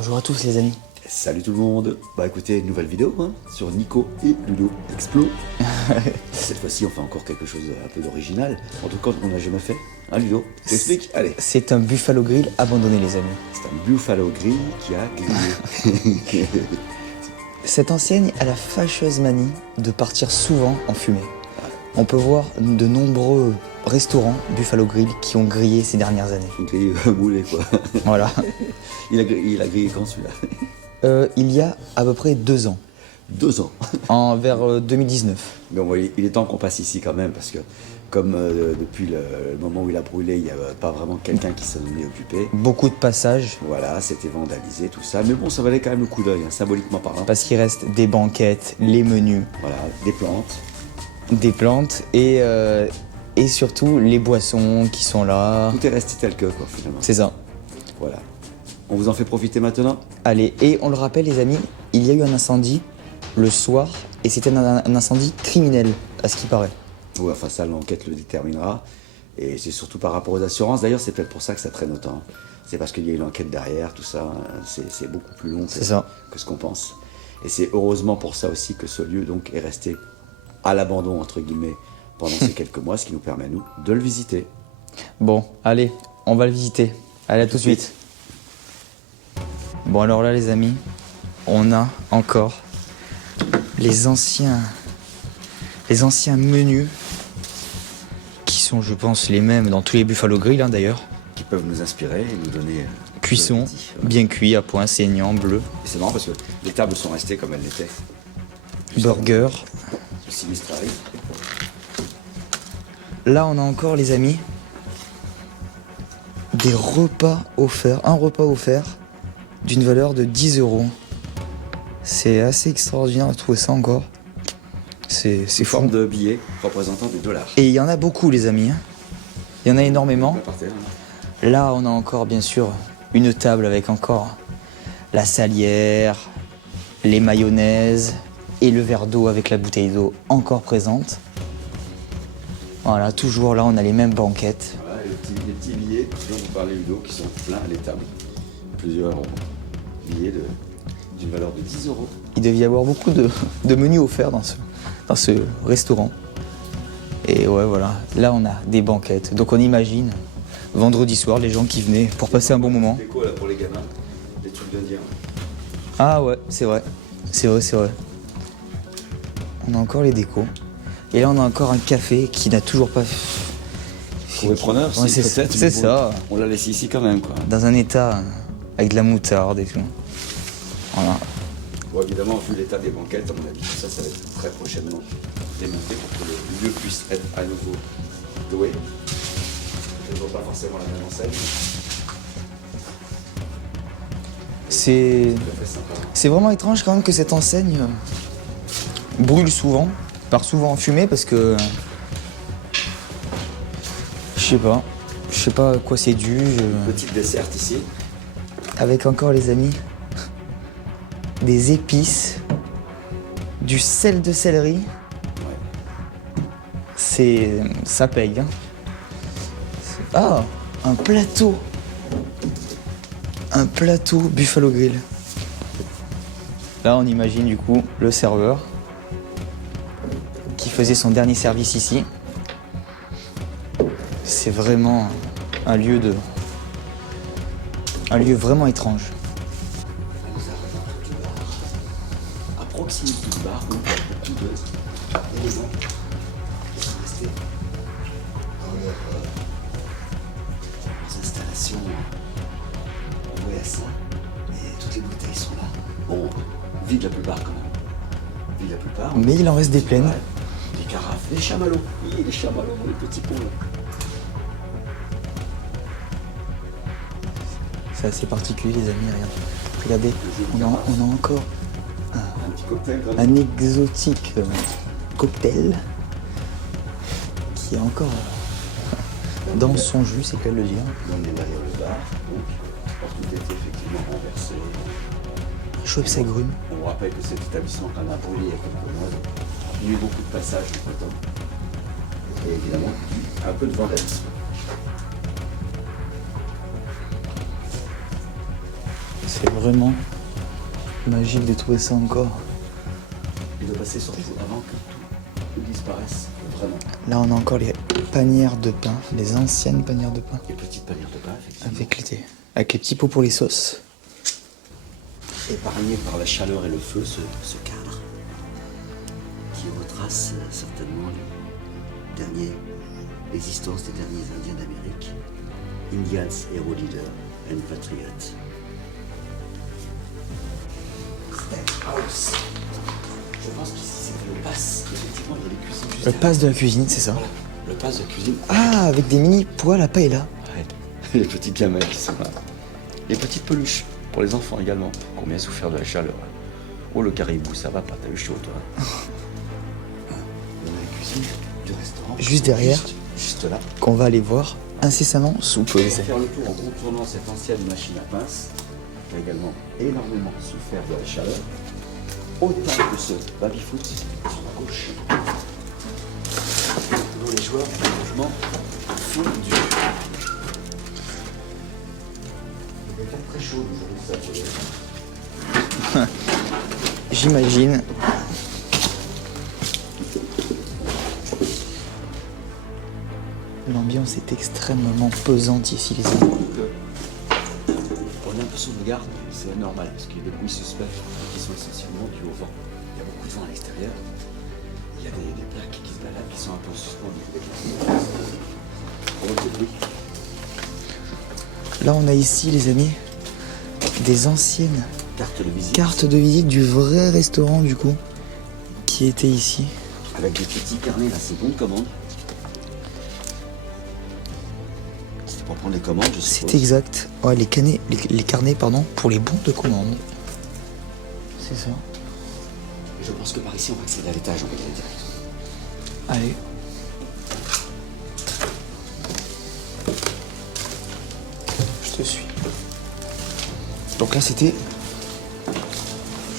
Bonjour à tous les amis. Salut tout le monde. Bah écoutez, nouvelle vidéo sur Nico et Ludo Explo. Cette fois-ci on fait encore quelque chose un peu d'original. En tout cas on n'a jamais fait. Hein Ludo, t'expliques? Allez. C'est un Buffalo Grill abandonné les amis. C'est un Buffalo Grill qui a grillé. Cette enseigne a la fâcheuse manie de partir souvent en fumée. On peut voir de nombreux restaurants Buffalo Grill qui ont grillé ces dernières années. Grillé moulé quoi. Voilà. Il a grillé quand celui-là? Il y a à peu près 2 ans. 2 ans. Vers 2019. Mais bon, il est temps qu'on passe ici quand même parce que comme depuis le moment où il a brûlé, il n'y a pas vraiment quelqu'un qui s'en est occupé. Beaucoup de passages. Voilà, c'était vandalisé, tout ça. Mais bon, ça valait quand même le coup d'œil, symboliquement parlant. Parce qu'il reste des banquettes, les menus, Voilà, des plantes. des plantes et surtout les boissons qui sont là. Tout est resté tel que, quoi, finalement. C'est ça. Voilà. On vous en fait profiter maintenant? Allez, et on le rappelle les amis, il y a eu un incendie le soir et c'était un incendie criminel, à ce qui paraît. Ouais, enfin ça, l'enquête le déterminera. Et c'est surtout par rapport aux assurances. D'ailleurs, c'est peut-être pour ça que ça traîne autant. C'est parce qu'il y a eu l'enquête derrière, tout ça. C'est beaucoup plus long que ce qu'on pense. Et c'est heureusement pour ça aussi que ce lieu donc est resté à l'abandon, entre guillemets, pendant ces quelques mois, ce qui nous permet, à nous, de le visiter. Bon, allez, on va le visiter. Allez, à tout de suite. Bon, alors là, les amis, on a encore les anciens menus qui sont, je pense, les mêmes dans tous les Buffalo Grill, d'ailleurs. Qui peuvent nous inspirer et nous donner... Cuisson, bien cuit, à point, saignant, bleu. Et c'est marrant parce que les tables sont restées comme elles l'étaient. Burger. Ce sinistre arrive. Là, on a encore, les amis, des repas offerts. Un repas offert d'une valeur de 10 €. C'est assez extraordinaire de trouver ça encore. C'est Sous fou. forme de billets représentant des dollars. Et il y en a beaucoup, les amis. Il y en a énormément. Partez, Là, on a encore, bien sûr, une table avec encore la salière, les mayonnaises et le verre d'eau avec la bouteille d'eau encore présente. Voilà, toujours là, on a les mêmes banquettes. Voilà, les petits billets dont vous parlez Ludo qui sont pleins à l'étable. Plusieurs billets d'une valeur de 10 €. Il devait y avoir beaucoup de menus offerts dans ce restaurant. Et ouais, voilà. Là, on a des banquettes. Donc, on imagine, vendredi soir, les gens qui venaient pour passer un bon moment. Déco là pour les gamins, des trucs d'Indien. Ah ouais, c'est vrai. C'est vrai. On a encore les décos. Et là, on a encore un café qui n'a toujours pas... Trouvé preneur, Ouais, si, c'est peut-être. mais bon, ça. On l'a laissé ici quand même, quoi. Dans un état avec de la moutarde et tout. Voilà. Bon, évidemment, vu l'état des banquettes, à mon avis, tout ça, ça va être très prochainement démonté pour que le lieu puisse être à nouveau loué. Je ne vois pas forcément la même enseigne. C'est Très sympa. c'est vraiment étrange quand même que cette enseigne brûle souvent, part souvent en fumée parce que... Je sais pas à quoi c'est dû. Petite desserte ici. Avec encore les amis, des épices, du sel de céleri. Ça paye. Ah, un plateau Buffalo Grill. Là, on imagine du coup le serveur qui faisait son dernier service ici. C'est vraiment un lieu vraiment étrange. On nous arrête du bar. À proximité du bar, donc il y a beaucoup d'éléments qui sont restés dans leurs installations. On voit ça, et toutes les bouteilles sont là. Bon, vide la plupart quand même. Vide la plupart. Mais il en reste des pleines. Des carafes, des chamallows. Oui, les chamallows, les petits pots là. C'est assez particulier les amis, regardez, on a encore Un petit cocktail quand un même. exotique cocktail qui est encore dans son jus, c'est qu'à le dire. On est derrière le bar, donc tout était effectivement renversé. Chouette agrumes. On vous rappelle que cet établissement qu'on a brûlé il y a quelques mois, donc il y a eu beaucoup de passages entre temps. Et évidemment, un peu de vandalisme. C'est vraiment magique de trouver ça encore. Et de passer surtout avant que tout disparaisse, vraiment. Là, on a encore les panières de pain, les anciennes panières de pain. Les petites panières de pain, effectivement. Avec les petits pots pour les sauces. Épargné par la chaleur et le feu, ce cadre, qui retrace certainement l'existence des derniers Indiens d'Amérique. Indians, Hero Leader and Patriot. House. Je pense qu'ici c'est le pass. Effectivement, il y a les cuisines juste Le pass de la cuisine, c'est ça. Voilà, le pass de cuisine. Ah, avec des mini poêles à paella. Ouais. Les petites gamelles qui sont là. Les petites peluches, pour les enfants également, qui ont bien souffert de la chaleur. Oh, le caribou, ça va pas, t'as eu chaud, toi. On a la cuisine du restaurant. Juste derrière. Juste là. Qu'on va aller voir incessamment sous peu. On va faire le tour en contournant cette ancienne machine à pince, qui a également énormément souffert de la chaleur. Autant que ce baby-foot sur la gauche. Dont les joueurs du logement fondu. Il va faire très chaud aujourd'hui, ça. J'imagine. L'ambiance est extrêmement pesante ici, les amis. On est un peu sur le garde, c'est normal, parce qu'il y a des bruits suspects qui sont essentiellement dus au vent. Il y a beaucoup de vent à l'extérieur. Il y a des plaques qui se baladent, qui sont un peu suspendues. Là, on a ici, les amis, des anciennes cartes de visite du vrai restaurant, du coup, qui était ici. Avec des petits carnets, là, c'est bon de commande. C'était pour prendre les commandes, je suppose. C'est exact. Ouais, les carnets, pardon, pour les bons de commande. C'est ça. Je pense que par ici, on va accéder à l'étage, on va y aller direct. Allez. Je te suis. Donc là, c'était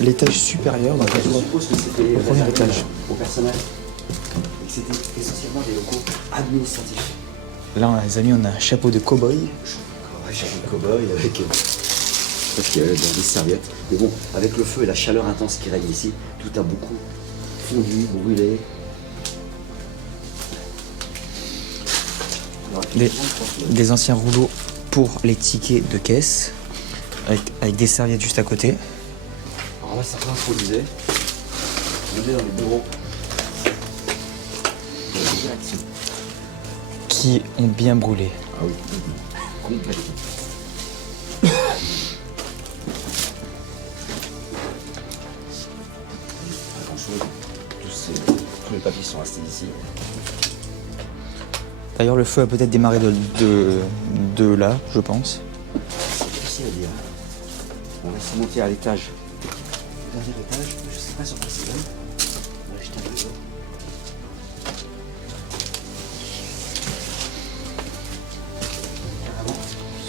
l'étage supérieur. Donc je suppose que c'était le premier étage. Au personnel. Et que c'était essentiellement des locaux administratifs. Là, les amis, on a un chapeau de cow-boy. Ouais, chapeau de cow-boy avec... Parce qu'il y a des serviettes. Mais bon, avec le feu et la chaleur intense qui règne ici, tout a beaucoup fondu, brûlé. Des anciens rouleaux pour les tickets de caisse, avec des serviettes juste à côté. Alors là, ça va improviser. On est dans les bureaux. Qui ont bien brûlé. Ah oui, complètement. Pas grand-chose. Tous les papiers sont restés ici. D'ailleurs, le feu a peut-être démarré de là, je pense. C'est difficile à dire. On va essayer de monter à l'étage. Le dernier étage, je sais pas sur quoi c'est là. On va jeter un peu d'eau. Carrément,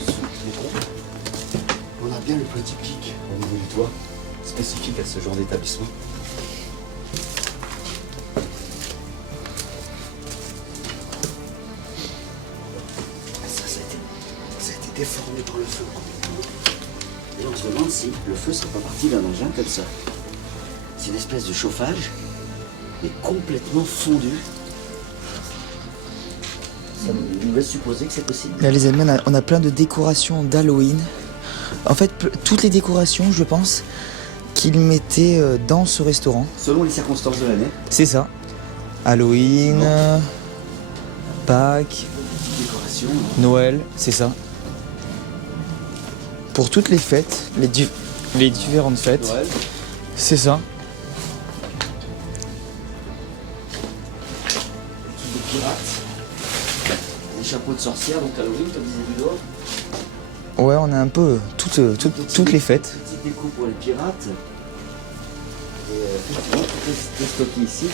sous les trompes. On a bien le petit pic au niveau du toit, spécifique à ce genre d'établissement. Ça a été déformé par le feu. Et on se demande si le feu serait pas parti d'un engin comme ça. C'est une espèce de chauffage, mais complètement fondu. Ça nous laisse supposer que c'est possible. Là, les amis, on a plein de décorations d'Halloween. En fait, toutes les décorations, je pense, qu'ils mettaient dans ce restaurant. Selon les circonstances de l'année. C'est ça. Halloween, Pâques, décoration, Noël, c'est ça. Pour toutes les fêtes, les différentes fêtes. Noël. C'est ça. Des pirates. Des chapeaux de sorcière, donc Halloween, comme disait Ludo. Ouais, on a un peu toutes les fêtes. Petite déco pour les pirates. Et effectivement, tout est stocké ici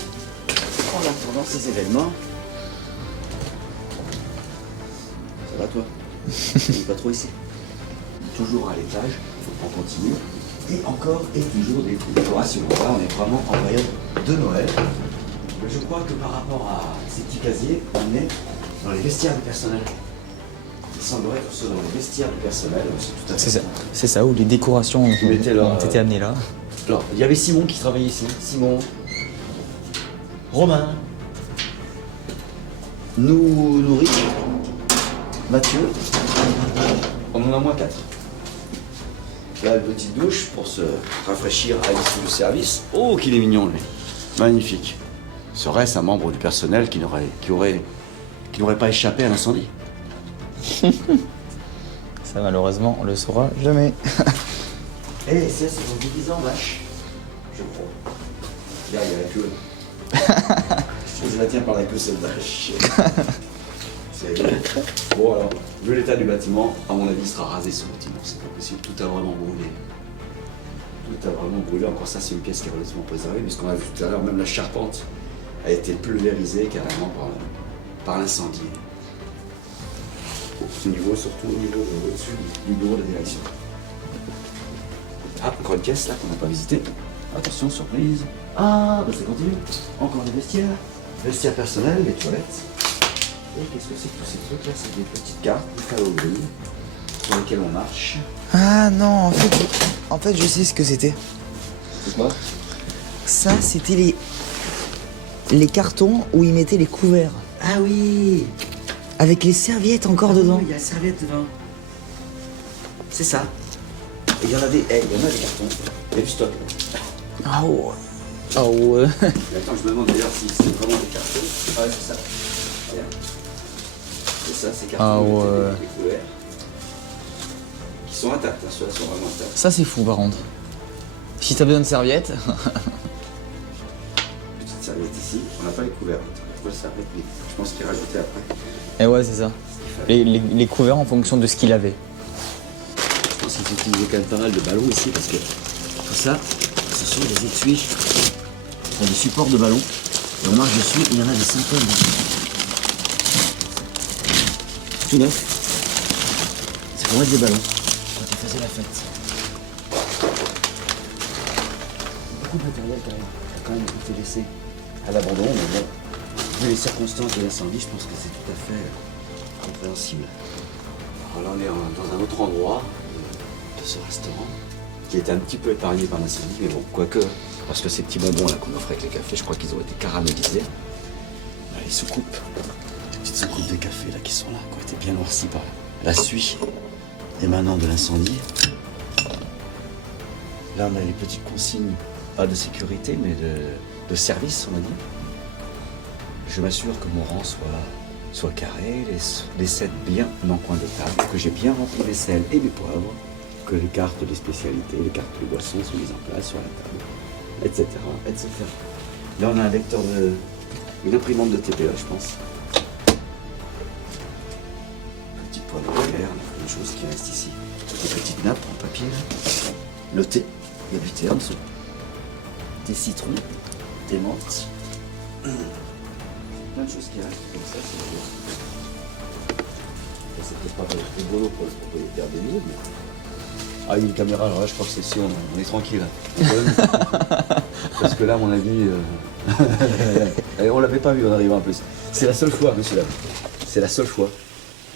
en attendant ces événements. Ça va toi? On n'est pas trop ici. Toujours à l'étage, on continue. Et encore et toujours des décorations. Là, on est vraiment en période de Noël. Mais je crois que par rapport à ces petits casiers, on est dans les vestiaires du personnel. Il semblerait que ce soit dans le vestiaire du personnel, c'est tout à fait. C'est ça, où les décorations ont été amenées là. Alors, il y avait Simon qui travaillait ici. Simon. Romain. Nous nourrit. Mathieu. On en a moins 4. Là, une petite douche pour se rafraîchir à l'issue du service. Oh, qu'il est mignon, lui. Magnifique. Serait-ce un membre du personnel qui n'aurait pas échappé à l'incendie? Ça, malheureusement, on le saura jamais. Eh, c'est mon déguisé en vache, je crois. Là, il y a la queue. Je la tiens par la queue, cette vache. Bon, alors, vu l'état du bâtiment, à mon avis, il sera rasé ce bâtiment. C'est pas possible, tout a vraiment brûlé. Tout a vraiment brûlé. Encore ça, c'est une pièce qui est relativement préservée, puisqu'on a vu tout à l'heure, même la charpente a été pulvérisée carrément par l'incendie. Au niveau, surtout au niveau au-dessus du bureau de la direction. Ah, encore une pièce là qu'on n'a pas visitée. Attention, surprise. Ah, bah ça continue. Encore des vestiaires. Vestiaires personnels, les toilettes. Et qu'est-ce que c'est que tous ces trucs là? C'est des petites cartes, des calendriers sur lesquelles on marche. Ah non, en fait, je sais ce que c'était. C'est quoi? Ça, c'était les cartons où ils mettaient les couverts. Ah oui. Avec les serviettes encore dedans. Il y a les serviettes dedans. C'est ça. Et il y en a des cartons. Il y a du stock. Ah ouais. Ah ouais. Et attends, je me demande d'ailleurs si c'est vraiment des cartons. Ah ouais, c'est ça. Regarde. C'est ça, ces cartons. Ah ouais. Des couverts. Qui sont intacts, hein, ceux-là sont vraiment intacts. Ça, c'est fou par contre. Si t'as besoin de serviettes. Petite serviette ici. On n'a pas les couverts. Je pense qu'il est rajouté après. Et ouais, c'est ça. Les couverts en fonction de ce qu'il avait. Je pense qu'ils utilisaient quand même pas mal de ballons ici parce que tout ça, ce sont des étuis pour des supports de ballons. Et on marche dessus, il y en a des centaines. Tout neuf. C'est pour mettre des ballons quand ils faisaient la fête. Beaucoup de matériel quand même. Ça a quand même été laissé à l'abandon, mais bon. Vu les circonstances de l'incendie, je pense que c'est tout à fait compréhensible. Alors là, on est dans un autre endroit de ce restaurant qui était un petit peu épargné par l'incendie, mais bon, quoique, parce que ces petits bonbons là qu'on offrait avec les cafés, je crois qu'ils ont été caramélisés. Là, les soucoupes, les petites soucoupes de café là qui sont là, qui ont été bien noircies par la suie émanant de l'incendie. Là, on a les petites consignes, pas de sécurité, mais de service, on va dire. Je m'assure que mon rang soit carré, les sets bien en coin de table, que j'ai bien rempli mes sels et mes poivres, que les cartes des spécialités, les cartes de boissons sont mises en place sur la table, etc., etc. Là, on a un lecteur une imprimante de TPA, je pense. Petit poêle de verre, une chose qui reste ici. Des petites nappes en papier. Le thé, il y a du thé en dessous. Des citrons, des menthes. Plein de choses qui restent comme ça, c'est bien. C'était pas rigolo pour le propriétaire des lieux, mais... Ah, il y a une caméra, alors là, je crois que c'est si on est tranquille. Parce que là, à mon avis, on l'avait pas vu en arrivant en plus. C'est la seule fois, monsieur, c'est la seule fois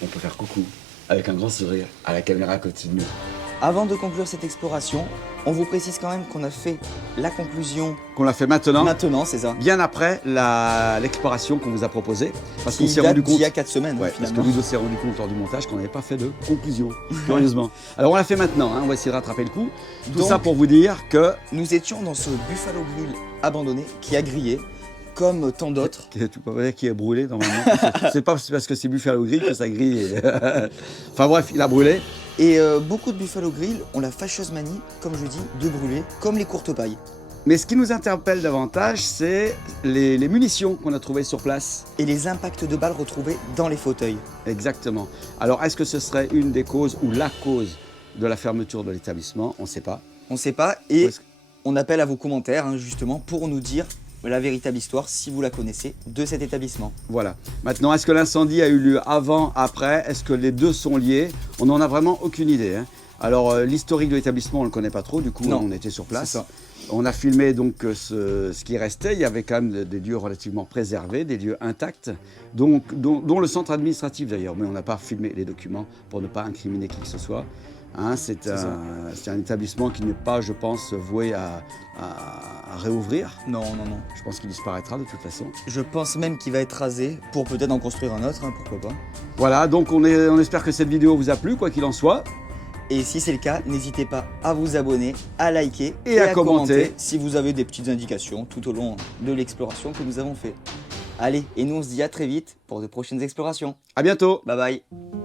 qu'on peut faire coucou avec un grand sourire à la caméra à côté de nous. Avant de conclure cette exploration, on vous précise quand même qu'on a fait la conclusion. Qu'on l'a fait maintenant. Maintenant, c'est ça. Bien après l'exploration qu'on vous a proposée. Parce qu'on Qui s'est date rendu compte. d'il y a 4 semaines, Ouais, parce que finalement. Ludo s'est rendu compte lors du montage qu'on n'avait pas fait de conclusion, curieusement. Alors on l'a fait maintenant, hein, on va essayer de rattraper le coup. Tout Donc, ça pour vous dire que... Nous étions dans ce Buffalo Grill abandonné qui a grillé, comme tant d'autres. Tu peux pas dire qu'il est brûlé normalement. C'est pas parce que c'est Buffalo Grill que ça grille. Enfin bref, il a brûlé. Et beaucoup de Buffalo Grill ont la fâcheuse manie, comme je dis, de brûler, comme les courtes pailles. Mais ce qui nous interpelle davantage, c'est les munitions qu'on a trouvées sur place. Et les impacts de balles retrouvés dans les fauteuils. Exactement. Alors est-ce que ce serait une des causes ou la cause de la fermeture de l'établissement? On ne sait pas. On ne sait pas, et on appelle à vos commentaires, hein, justement, pour nous dire la véritable histoire, si vous la connaissez, de cet établissement. Voilà. Maintenant, est-ce que l'incendie a eu lieu avant, après? Est-ce que les deux sont liés? On n'en a vraiment aucune idée, hein. Alors l'historique de l'établissement, on ne le connaît pas trop, du coup on était sur place. On a filmé donc ce qui restait. Il y avait quand même des lieux relativement préservés, des lieux intacts, dont le centre administratif d'ailleurs, mais on n'a pas filmé les documents pour ne pas incriminer qui que ce soit. Hein, c'est un établissement qui n'est pas, je pense, voué à réouvrir. Non, non, non. Je pense qu'il disparaîtra de toute façon. Je pense même qu'il va être rasé pour peut-être en construire un autre, hein, pourquoi pas. Voilà, donc on espère que cette vidéo vous a plu, quoi qu'il en soit. Et si c'est le cas, n'hésitez pas à vous abonner, à liker et à commenter si vous avez des petites indications tout au long de l'exploration que nous avons fait. Allez, et nous on se dit à très vite pour de prochaines explorations. À bientôt. Bye bye.